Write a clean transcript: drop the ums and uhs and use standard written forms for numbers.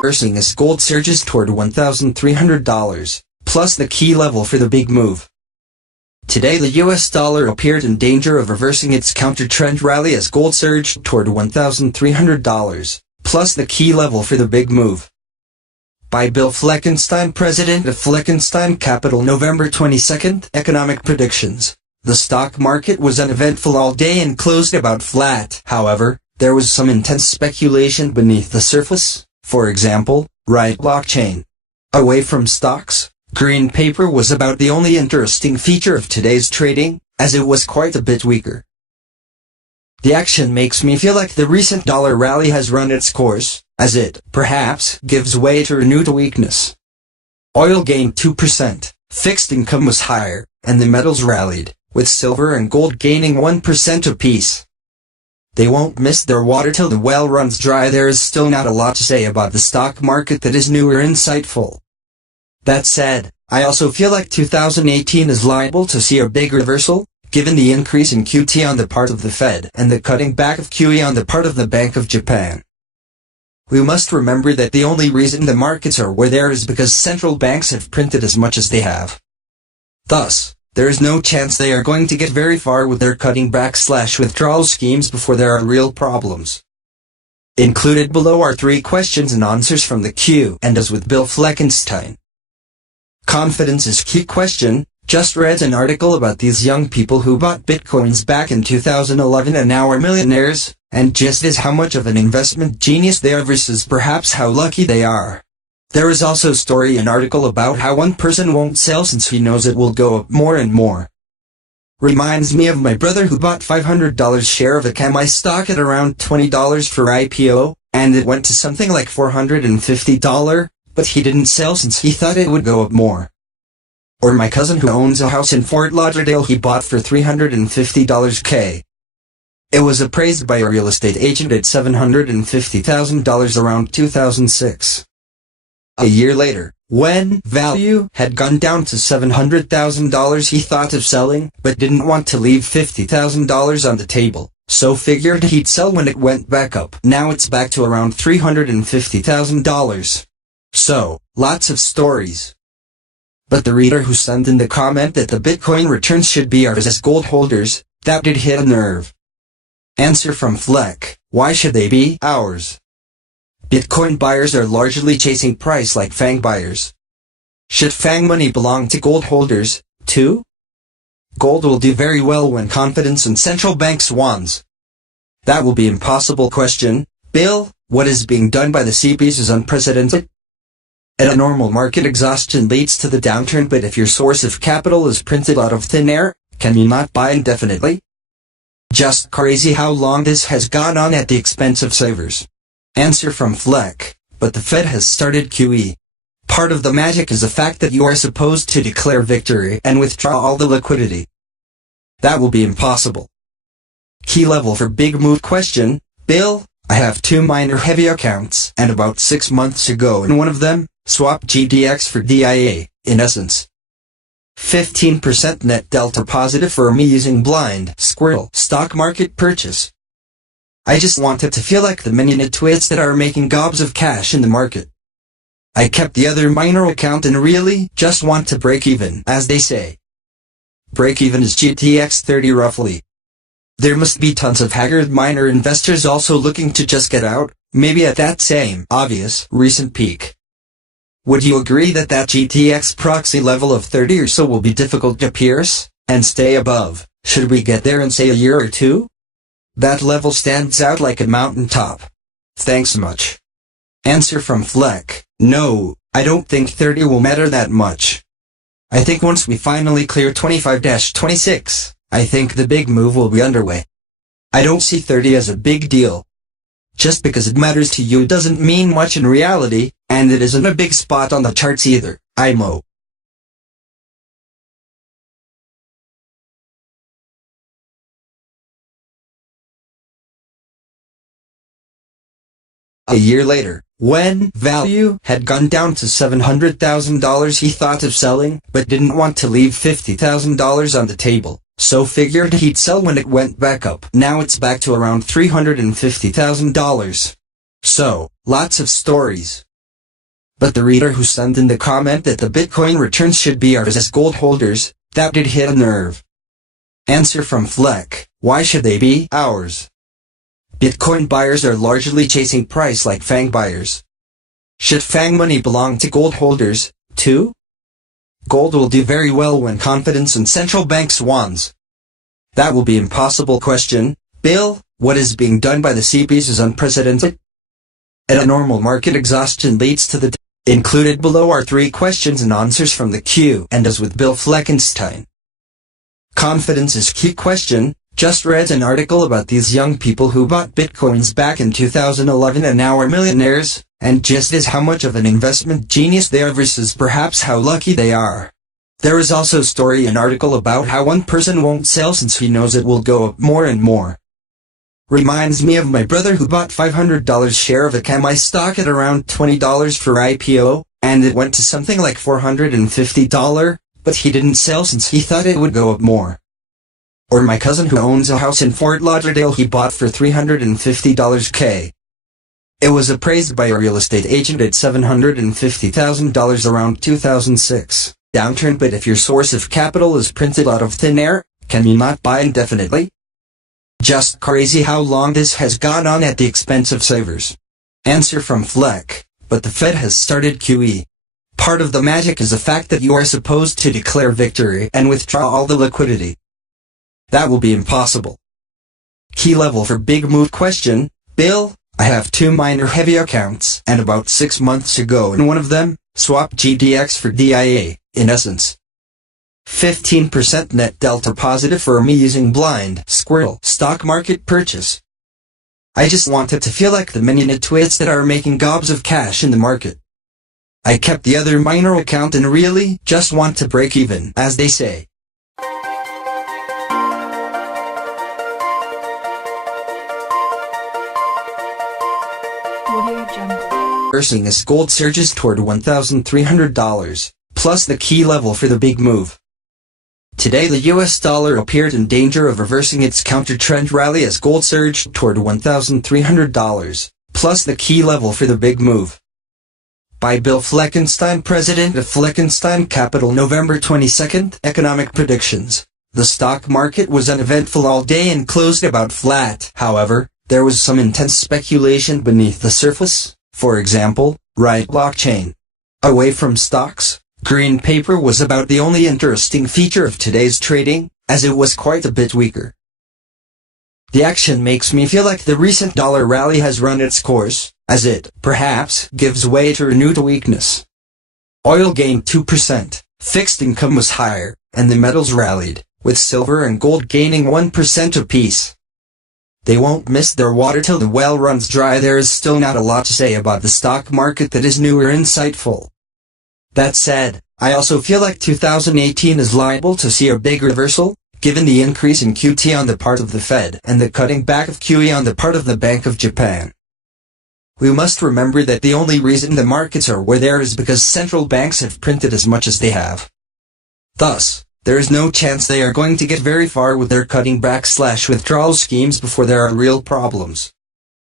reversing as gold surges toward $1,300, plus the key level for the big move. Today the US dollar appeared in danger of reversing its counter-trend rally as gold surged toward $1,300, plus the key level for the big move. By Bill Fleckenstein, President of Fleckenstein Capital, November 22. Economic predictions. The stock market was uneventful all day and closed about flat. However, there was some intense speculation beneath the surface. For example, right blockchain. Away from stocks, green paper was about the only interesting feature of today's trading, as it was quite a bit weaker. The action makes me feel like the recent dollar rally has run its course, as it, perhaps, gives way to renewed weakness. Oil gained 2%, fixed income was higher, and the metals rallied, with silver and gold gaining 1% apiece. They won't miss their water till the well runs dry. There is still not a lot to say about the stock market that is new or insightful. That said, I also feel like 2018 is liable to see a big reversal, given the increase in QT on the part of the Fed and the cutting back of QE on the part of the Bank of Japan. We must remember that the only reason the markets are where they are is because central banks have printed as much as they have. Thus, there is no chance they are going to get very far with their cutting back/withdrawal schemes before there are real problems. Included below are 3 questions and answers from the Q&As with Bill Fleckenstein. Confidence is key question. Just read an article about these young people who bought bitcoins back in 2011 and now are millionaires, and just as how much of an investment genius they are versus perhaps how lucky they are. There is also a story and article about how one person won't sell since he knows it will go up more and more. Reminds me of my brother who bought $500 share of a Kami stock at around $20 for IPO, and it went to something like $450, but he didn't sell since he thought it would go up more. Or my cousin who owns a house in Fort Lauderdale he bought for $350K. It was appraised by a real estate agent at $750,000 around 2006. A year later, when value had gone down to $700,000 he thought of selling, but didn't want to leave $50,000 on the table, so figured he'd sell when it went back up. Now it's back to around $350,000. So, lots of stories. But the reader who sent in the comment that the Bitcoin returns should be ours as gold holders, that did hit a nerve. Answer from Fleck, why should they be ours? Bitcoin buyers are largely chasing price like FANG buyers. Should FANG money belong to gold holders, too? Gold will do very well when confidence in central banks wans. That will be impossible question. Bill, what is being done by the CBs is unprecedented. At a normal market exhaustion leads to the downturn, but if your source of capital is printed out of thin air, can you not buy indefinitely? Just crazy how long this has gone on at the expense of savers. Answer from Fleck, but the Fed has started QE. Part of the magic is the fact that you are supposed to declare victory and withdraw all the liquidity. That will be impossible. Key level for big move question, Bill, I have 2 minor heavy accounts, and about 6 months ago in one of them, swap GDX for DIA, in essence. 15% net delta positive for me using blind squirrel stock market purchase. I just wanted to feel like the many nitwits that are making gobs of cash in the market. I kept the other minor account and really just want to break even, as they say. Break even is GTX 30 roughly. There must be tons of haggard minor investors also looking to just get out, maybe at that same obvious recent peak. Would you agree that GTX proxy level of 30 or so will be difficult to pierce, and stay above? Should we get there in say a year or 2? That level stands out like a mountaintop. Thanks much. Answer from Fleck, no, I don't think 30 will matter that much. I think once we finally clear 25-26, I think the big move will be underway. I don't see 30 as a big deal. Just because it matters to you doesn't mean much in reality, and it isn't a big spot on the charts either, IMO. A year later, when value had gone down to $700,000 he thought of selling, but didn't want to leave $50,000 on the table, so figured he'd sell when it went back up. Now it's back to around $350,000. So, lots of stories. But the reader who sent in the comment that the Bitcoin returns should be ours as gold holders, that did hit a nerve. Answer from Fleck: why should they be ours? Bitcoin buyers are largely chasing price like FANG buyers. Should FANG money belong to gold holders, too? Gold will do very well when confidence in central banks wans. That will be impossible. Question: Bill, what is being done by the CBs is unprecedented. At a normal market, exhaustion leads to the included below are 3 questions and answers from the Q&As with Bill Fleckenstein. Confidence is key. Question: just read an article about these young people who bought bitcoins back in 2011 and now are millionaires, and just as how much of an investment genius they are versus perhaps how lucky they are. There is also a story and article about how one person won't sell since he knows it will go up more and more. Reminds me of my brother who bought $500 share of a Kami stock at around $20 for IPO, and it went to something like $450, but he didn't sell since he thought it would go up more. Or my cousin who owns a house in Fort Lauderdale he bought for $350K. It was appraised by a real estate agent at $750,000 around 2006 downturn. But if your source of capital is printed out of thin air, can you not buy indefinitely? Just crazy how long this has gone on at the expense of savers. Answer from Fleck: but the Fed has started QE. Part of the magic is the fact that you are supposed to declare victory and withdraw all the liquidity. That will be impossible. Key level for big move. Question: Bill, I have 2 minor heavy accounts, and about 6 months ago in one of them, swapped GDX for DIA, in essence. 15% net delta positive for me using blind squirrel stock market purchase. I just wanted to feel like the many nitwits that are making gobs of cash in the market. I kept the other minor account and really just want to break even, as they say. Reversing as gold surges toward $1,300, plus the key level for the big move. Today the US dollar appeared in danger of reversing its counter-trend rally as gold surged toward $1,300, plus the key level for the big move. By Bill Fleckenstein, president of Fleckenstein Capital. November 22. Economic predictions. The stock market was uneventful all day and closed about flat. However, there was some intense speculation beneath the surface. For example, right blockchain. Away from stocks, green paper was about the only interesting feature of today's trading, as it was quite a bit weaker. The action makes me feel like the recent dollar rally has run its course, as it, perhaps, gives way to renewed weakness. Oil gained 2%, fixed income was higher, and the metals rallied, with silver and gold gaining 1% apiece. They won't miss their water till the well runs dry. There is still not a lot to say about the stock market that is new or insightful. That said, I also feel like 2018 is liable to see a big reversal, given the increase in QT on the part of the Fed and the cutting back of QE on the part of the Bank of Japan. We must remember that the only reason the markets are where they are is because central banks have printed as much as they have. Thus, there is no chance they are going to get very far with their cutting back/withdrawal schemes before there are real problems.